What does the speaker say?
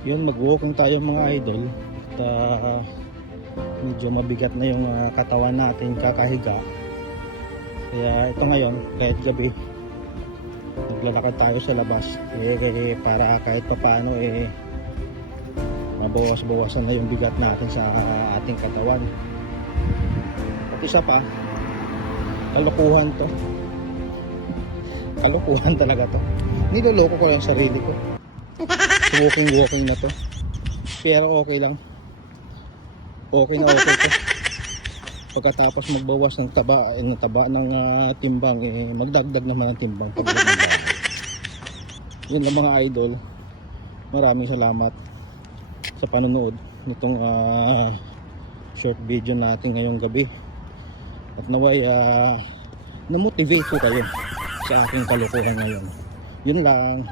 Yun, mag-walking tayo mga idol. At medyo mabigat na yung katawan natin kakahiga. Kaya ito ngayon, kahit gabi, naglalakad tayo sa labas para kahit papaano mabawas-bawasan na yung bigat natin sa ating katawan. At isa pa, kalukuhan to. Kalukuhan talaga to. Niloloko ko lang sarili ko. Walking na to. Pero okay lang. Okay na okay to. Pagkatapos magbawas ng taba ng timbang, magdagdag naman ng timbang pag lumabas. Yun lang mga idol. Maraming salamat sa panonood nitong short video natin ngayong gabi. At naway na-motivate ko kayo sa aking kalukuhan ngayon. Yun lang.